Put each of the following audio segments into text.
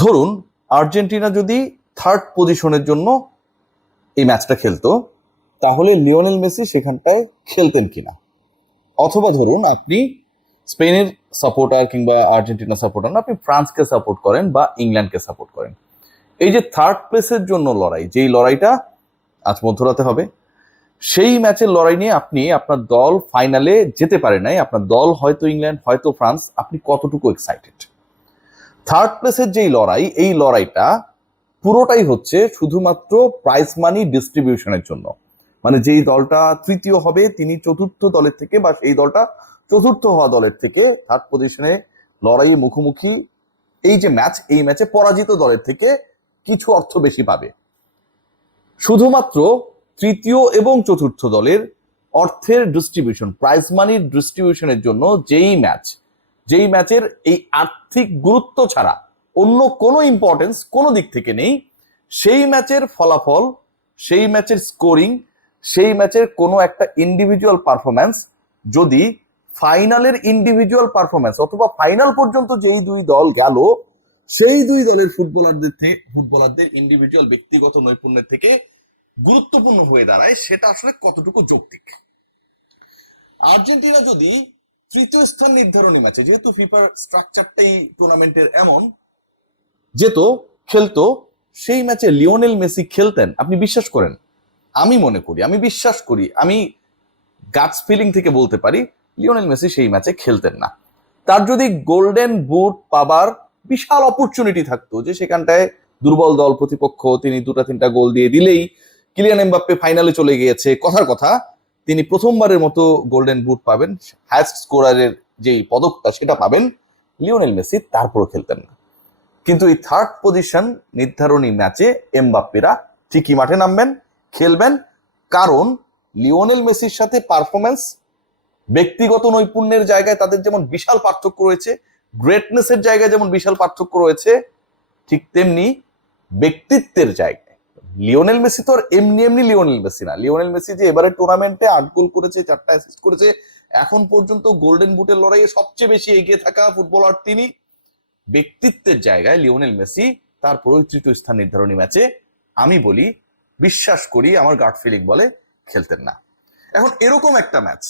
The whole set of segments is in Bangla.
ধরুন আর্জেন্টিনা যদি থার্ড পজিশনের জন্য এই ম্যাচটা খেলতো, তাহলে লিওনেল মেসি সেখানটায় খেলতেন কিনা। অথবা ধরুন আপনি স্পেনের সাপোর্টার কিংবা আর্জেন্টিনা সাপোর্টার না, আপনি ফ্রান্সকে সাপোর্ট করেন বা ইংল্যান্ডকে সাপোর্ট করেন। এই যে থার্ড প্লেসের জন্য লড়াই, যেই লড়াইটা আজ মধ্যরাতে হবে, সেই ম্যাচের লড়াই নিয়ে আপনি আপনার দল ফাইনালে যেতে পারে নাই, আপনার দল হয়তো ইংল্যান্ড হয়তো ফ্রান্স, আপনি কতটুকু এক্সাইটেড? থার্ড প্লেসের যেই লড়াই, এই লড়াইটা পুরোটাই হচ্ছে শুধুমাত্র প্রাইজ মানি ডিস্ট্রিবিউশনের জন্য। মানে যেই দলটা তৃতীয় হবে তিনি চতুর্থ দলের থেকে, বা সেই দলটা চতুর্থ হওয়া দলের থেকে থার্ড পজিশনে লড়াইয়ে মুখোমুখি এই যে ম্যাচ, এই ম্যাচে পরাজিত দলের থেকে কিছু অর্থ বেশি পাবে। শুধুমাত্র তৃতীয় এবং চতুর্থ দলের অর্থের ডিস্ট্রিবিউশন, প্রাইজ মানির ডিস্ট্রিবিউশনের জন্য যেই ম্যাচের এই আর্থিক গুরুত্ব ছাড়া অন্য কোনো ইম্পর্টেন্স কোনো দিক থেকে নেই, সেই ম্যাচের ফলাফল, সেই ম্যাচের স্কোরিং, সেই ম্যাচের কোনো একটা ইন্ডিভিজুয়াল পারফরম্যান্স যদি ফাইনালের ইন্ডিভিজুয়াল পারফরম্যান্স অথবা ফাইনাল পর্যন্ত যেই দুই দল গেল সেই দুই দলের ফুটবলারদের ইন্ডিভিজুয়াল ব্যক্তিগত নৈপুণ্যের থেকে গুরুত্বপূর্ণ হয়ে দাঁড়ায়, সেটা আসলে কতটুকু যৌক্তিক। আর্জেন্টিনা যদি তৃতীয় স্থান নির্ধারণী ম্যাচে, যেহেতু ফিফার স্ট্রাকচারটাই টুর্নামেন্টের এমন, খেলতো, সেই ম্যাচে লিওনেল মেসি খেলতেন, আপনি বিশ্বাস করেন? আমি মনে করি, আমি বিশ্বাস করি, আমি গাটস ফিলিং থেকে বলতে পারি লিওনেল মেসি সেই ম্যাচে খেলতেন না। তার যদি গোল্ডেন বুট পাবার বিশাল অপরচুনিটি থাকতো, যে সেখানটায় দুর্বল দল প্রতিপক্ষ তিনি দুটা তিনটা গোল দিয়ে দিলেই কিলিয়ান এমবাপ্পে ফাইনালে চলে গিয়েছে, কথার কথা তিনি প্রথমবারের মতো গোল্ডেন বুট পাবেন, হাইয়েস্ট স্কোরারের যেই পদকটা সেটা পাবেন, লিওনেল মেসি তারপরও খেলতেন না। কিন্তু এই থার্ড পজিশন নির্ধারণী ম্যাচে এমবাপ্পেরা ঠিকই মাঠে নামবেন, খেলবেন, কারণ লিওনেল মেসির সাথে পারফরমেন্স, ব্যক্তিগত নৈপুণ্যের জায়গায় তাদের যেমন বিশাল পার্থক্য রয়েছে, গ্রেটনেসের জায়গায় যেমন বিশাল পার্থক্য রয়েছে, ঠিক তেমনি ব্যক্তিত্বের জায়গায় লিওনেল মেসি তো আর এমনি এমনি লিওনেল মেসি না। লিওনেল মেসি যে এবারে টুর্নামেন্টে 8 গোল করেছে, 4টা অ্যাসিস্ট করেছে, এখন পর্যন্ত গোল্ডেন বুটের লড়াইয়ে সবচেয়ে বেশি এগিয়ে থাকা ফুটবলার তিনি। ব্যক্তিত্বের জায়গায় লিওনেল মেসি তারপরেও তৃতীয় স্থান নির্ধারণী ম্যাচে আমি বলি, বিশ্বাস করি, আমার গাট ফিলিং বলে খেলতেন না। এখন এরকম একটা ম্যাচ,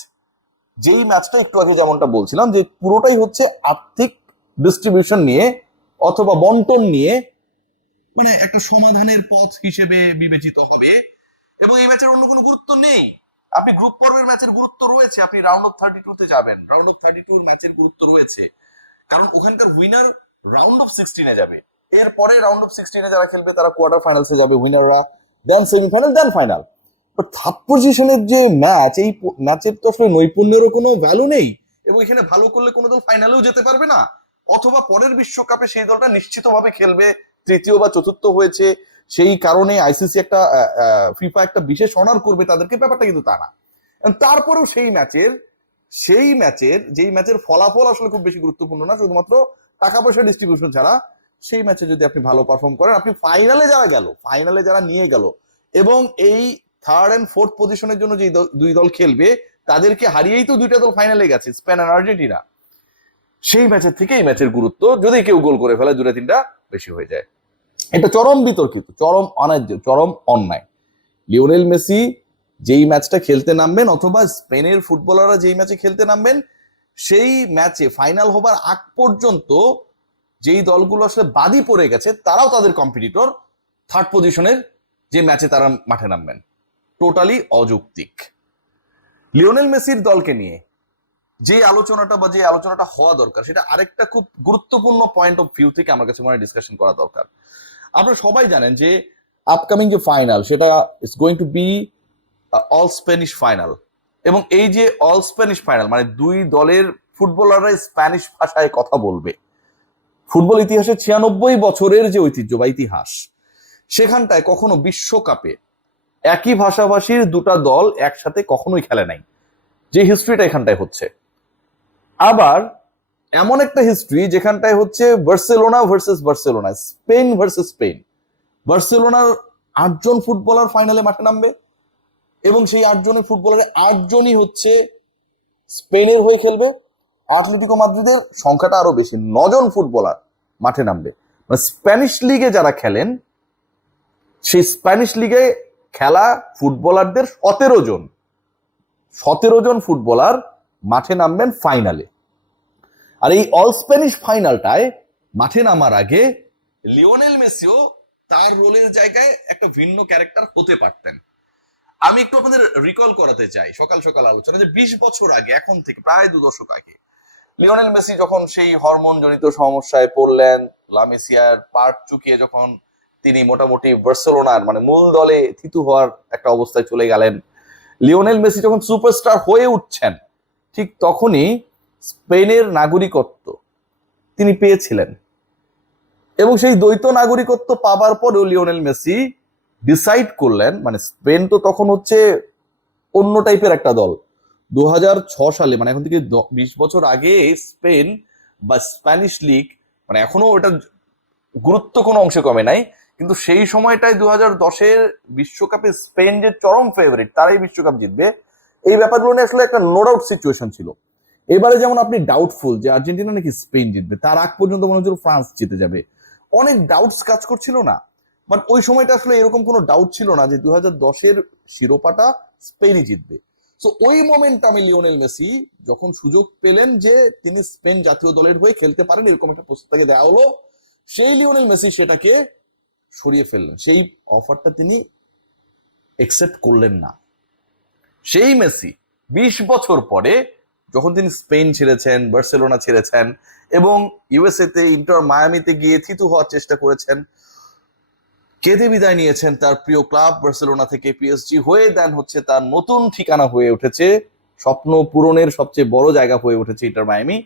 যেই ম্যাচটা একটু আগে যেমনটা বলছিলাম যে পুরোটাই হচ্ছে আর্থিক ডিস্ট্রিবিউশন নিয়ে অথবা বন্টন নিয়ে, মানে একটা সমাধানের পথ হিসেবে বিবেচিত হবে, এবং এই ম্যাচের অন্য কোনো গুরুত্ব নেই। আপনি গ্রুপ পর্বের ম্যাচের গুরুত্ব রয়েছে, আপনি রাউন্ড অফ 32 তে যাবেন, রাউন্ড অফ 32 ম্যাচের গুরুত্ব রয়েছে, কারণ ওখানকার উইনার রাউন্ড অফ 16-এ যাবে, এরপরে রাউন্ড অফ 16-এ যারা খেলবে তারা কোয়ার্টার ফাইনালসে যাবে, উইনাররা দেন সেমিফাইনাল দেন ফাইনাল। থার্ড পজিশনের যে ম্যাচ, এই ম্যাচের তো আসলে নৈপুণ্যেরও কোনো ভ্যালু নেই, এবং এখানে ভালো করলে কোনো দল ফাইনালেও যেতে পারবে না, অথবা পরের বিশ্বকাপে সেই দলটা নিশ্চিতভাবে খেলবে, তৃতীয় বা চতুর্থ হয়েছে সেই কারণে আইসিসি একটা ফিফা একটা বিশেষ অনার করবে তাদেরকে, ব্যাপারটা কিন্তু তা না। তারপরেও সেই ম্যাচের যেই ম্যাচের ফলাফল আসলে খুব বেশি গুরুত্বপূর্ণ না, শুধুমাত্র টাকা পয়সা ডিস্ট্রিবিউশন ছাড়া, সেই ম্যাচে যদি আপনি ভালো পারফর্ম করেন, আপনি ফাইনালে যারা নিয়ে গেল, এবং এই থার্ড এন্ড ফোর্থ পজিশনের জন্য যে দুই দল খেলবে তাদেরকে হারিয়েই তো দুইটা দল ফাইনালে গেছে, স্পেন আর আর্জেন্টিনা। সেই ম্যাচের থেকে এই ম্যাচের গুরুত্ব, যদি কেউ গোল করে ফেলে দুটা তিনটা বেশি হয়ে যায়, এটা চরম বিতর্কিত, চরম অন্যায্য, চরম অন্যায়। লিওনেল মেসি যেই ম্যাচটা খেলতে নামবেন, অথবা স্পেনের ফুটবলাররা যেই ম্যাচে খেলতে নামবেন, সেই ম্যাচে ফাইনাল হবার আগ পর্যন্ত যেই দলগুলো আসলে বাদই পড়ে গেছে তারাও তাদের কম্পিটিটর থার্ড পজিশনের যে ম্যাচে তারা মাঠে নামবেন, টোটালি অযৌক্তিক। লিওনেল মেসির দলকে নিয়ে যে আলোচনাটা হওয়া দরকার, সেটা আরেকটা খুব গুরুত্বপূর্ণ পয়েন্ট অফ ভিউ থেকে আমার কাছে মনে হয় ডিসকাশন করা দরকার। আপনারা সবাই জানেন যে আপকামিং যে ফাইনাল, সেটা is going to be all Spanish final, এবং এই যে অল স্প্যানিশ ফাইনাল মানে দুই দলের ফুটবলাররা স্প্যানিশ ভাষায় কথা বলবে। ফুটবল ইতিহাসে 96 বছরের যে ঐতিহ্য বা ইতিহাস, সেখানটায় কখনো বিশ্বকাপে একই ভাষাভাষীর দুটা দল একসাথে কখনোই খেলে নাই, যে হিস্ট্রিটা এখানটায় হচ্ছে। আবার এমন একটা হিস্ট্রি যেখানটায় হচ্ছে Barcelona versus Barcelona, Spain versus Spain. বার্সেলোনার 8 জন ফুটবলার ফাইনালে মাঠে নামবে, এবং সেই 8 জনের ফুটবলারের 8 জনই হচ্ছে স্পেনের হয়ে খেলবে। আটলেটিকো মাদ্রিদের সংখ্যাটা আরো বেশি, 9 জন ফুটবলার মাঠে নামবে, স্প্যানিশ লিগে যারা খেলেন, সেই স্প্যানিশ লিগে খেলা ফুটবলারদের 17 জন ফুটবলার মাঠে নামবেন ফাইনালে। আর এই অল স্প্যানিশ ফাইনালটায় মাঠে নামার আগে লিওনেল মেসিও তার রোলের জায়গায় একটা ভিন্ন ক্যারেক্টার হতে পারতেন। আমি একটু আপনাদের রিকল করাতে চাই সকাল সকাল আলোচনা, যে 20 বছর আগে, এখন থেকে প্রায় 2 দশক আগে, লিওনেল মেসি যখন সেই হরমোন জনিত সমস্যায় পড়লেন, লামেসিয়ার পার্ট চুকিয়ে যখন তিনি মোটামুটি বার্সেলোনার মানে মূল দলে থিতু হওয়ার একটা অবস্থায় চলে গেলেন, লিওনেল মেসি যখন সুপারস্টার হয়ে উঠছেন, ঠিক তখনই স্পেনের নাগরিকত্ব তিনি পেয়েছিলেন। এবং সেই দ্বৈত নাগরিকত্ব পাবার পরেও লিওনেল মেসি ডিসাইড করলেন, মানে স্পেন তো তখন হচ্ছে অন্য টাইপের একটা দল। 2006 সালে, মানে এখন থেকে 20 বছর আগে, স্পেন বা স্প্যানিশ লিগ, মানে এখনো ওটা গুরুত্ব কোনো অংশে কমে নাই, কিন্তু সেই সময়টায় 2010-এর বিশ্বকাপে স্পেন যে চরম ফেভারিট, তারাই বিশ্বকাপ জিতবে, এই ব্যাপারগুলো নিয়ে আসলে একটা নো ডাউট সিচুয়েশন ছিল। এবারে যেমন আপনি ডাউটফুল যে আর্জেন্টিনা নাকি স্পেন জিতবে, তার আগ পর্যন্ত মনে হচ্ছিল ফ্রান্স জিতে যাবে, অনেক ডাউটস কাজ করছিল না? বাট ওই সময়টা আসলে এরকম কোনো ডাউট ছিল না যে 2010-এর শিরোপাটা স্পেনই জিতবে। সো ওই মোমেন্টামে লিওনেল মেসি যখন সুযোগ পেলেন যে তিনি স্পেন জাতীয় দলের হয়ে খেলতে পারেন, এরকম একটা প্রস্তাব তাকে দেওয়া হলো, সেই লিওনেল মেসি সেটাকে সরিয়ে ফেললেন, সেই অফারটা তিনি একসেপ্ট করলেন না। সেই মেসি 20 বছর পরে যখন তিনি স্পেন ছেড়েছেন, বার্সেলোনা ছেড়েছেন এবং ইউএসএ তে ইন্টার মায়ামিতে গিয়ে থিতু হওয়ার চেষ্টা করেছেন, কেঁদে বিদায় নিয়েছেন তার প্রিয় ক্লাব বার্সেলোনা থেকে, পিএসজি হয়ে দেন হচ্ছে তার নতুন ঠিকানা হয়ে উঠেছে, স্বপ্ন পূরণের সবচেয়ে বড় জায়গা হয়ে উঠেছে ইন্টার মায়ামি।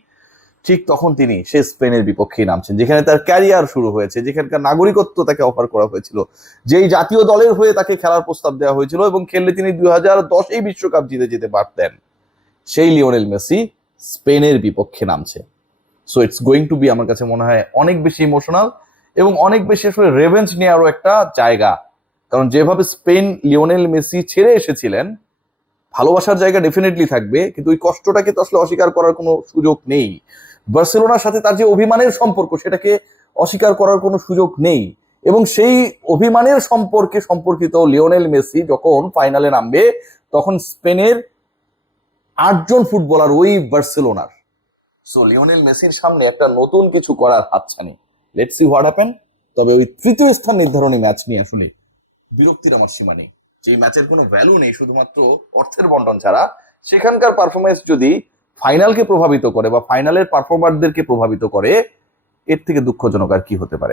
ঠিক তখন তিনি সে স্পেনের বিপক্ষেই নামছেন, যেখানে তার ক্যারিয়ার শুরু হয়েছে, যেখানকার নাগরিকত্ব তাকে অফার করা হয়েছিল, যেই জাতীয় দলের হয়ে তাকে খেলার প্রস্তাব দেওয়া হয়েছিল এবং খেললে তিনি 2010-এই বিশ্বকাপ জিতে যেতে পারতেন। সেই লিওনেল মেসি স্পেনের বিপক্ষে নামছে। So it's going to be, আমার কাছে মনে হয়, অনেক বেশি ইমোশনাল এবং অনেক বেশি আসলে রেভেঞ্জ নেওয়ারও একটা জায়গা। কারণ যেভাবে স্পেন লিওনেল মেসি ছেড়ে এসেছিলেন, ভালোবাসার জায়গা ডেফিনেটলি থাকবে, কিন্তু ওই কষ্টটাকে তো আসলে অস্বীকার করার কোনো সুযোগ নেই। বার্সেলোনার সাথে তার যে অভিমানের সম্পর্ক, সেটাকে অস্বীকার করার কোনো সুযোগ নেই। এবং সেই অভিমানের সম্পর্কে সম্পর্কিত লিওনেল মেসি যখন ফাইনালে নামবে, তখন স্পেনের 8 জন ফুটবলার ওই বার্সেলোনার। সো লিওনেল মেসির সামনে একটা নতুন কিছু করার হাতছানি। Let's see what happen. তবে ওই তৃতীয় স্থান নির্ধারণী ম্যাচ নিয়ে আসলে বিরক্তির আমার সীমা নেই, যে ম্যাচের কোনো ভ্যালু নেই শুধুমাত্র অর্থের বন্টন ছাড়া। সেখানকার পারফরমেন্স যদি ফাইনালকে প্রভাবিত করে বা ফাইনালের পারফরমারদেরকে প্রভাবিত করে, এর থেকে দুঃখজনক আর কি হতে পারে?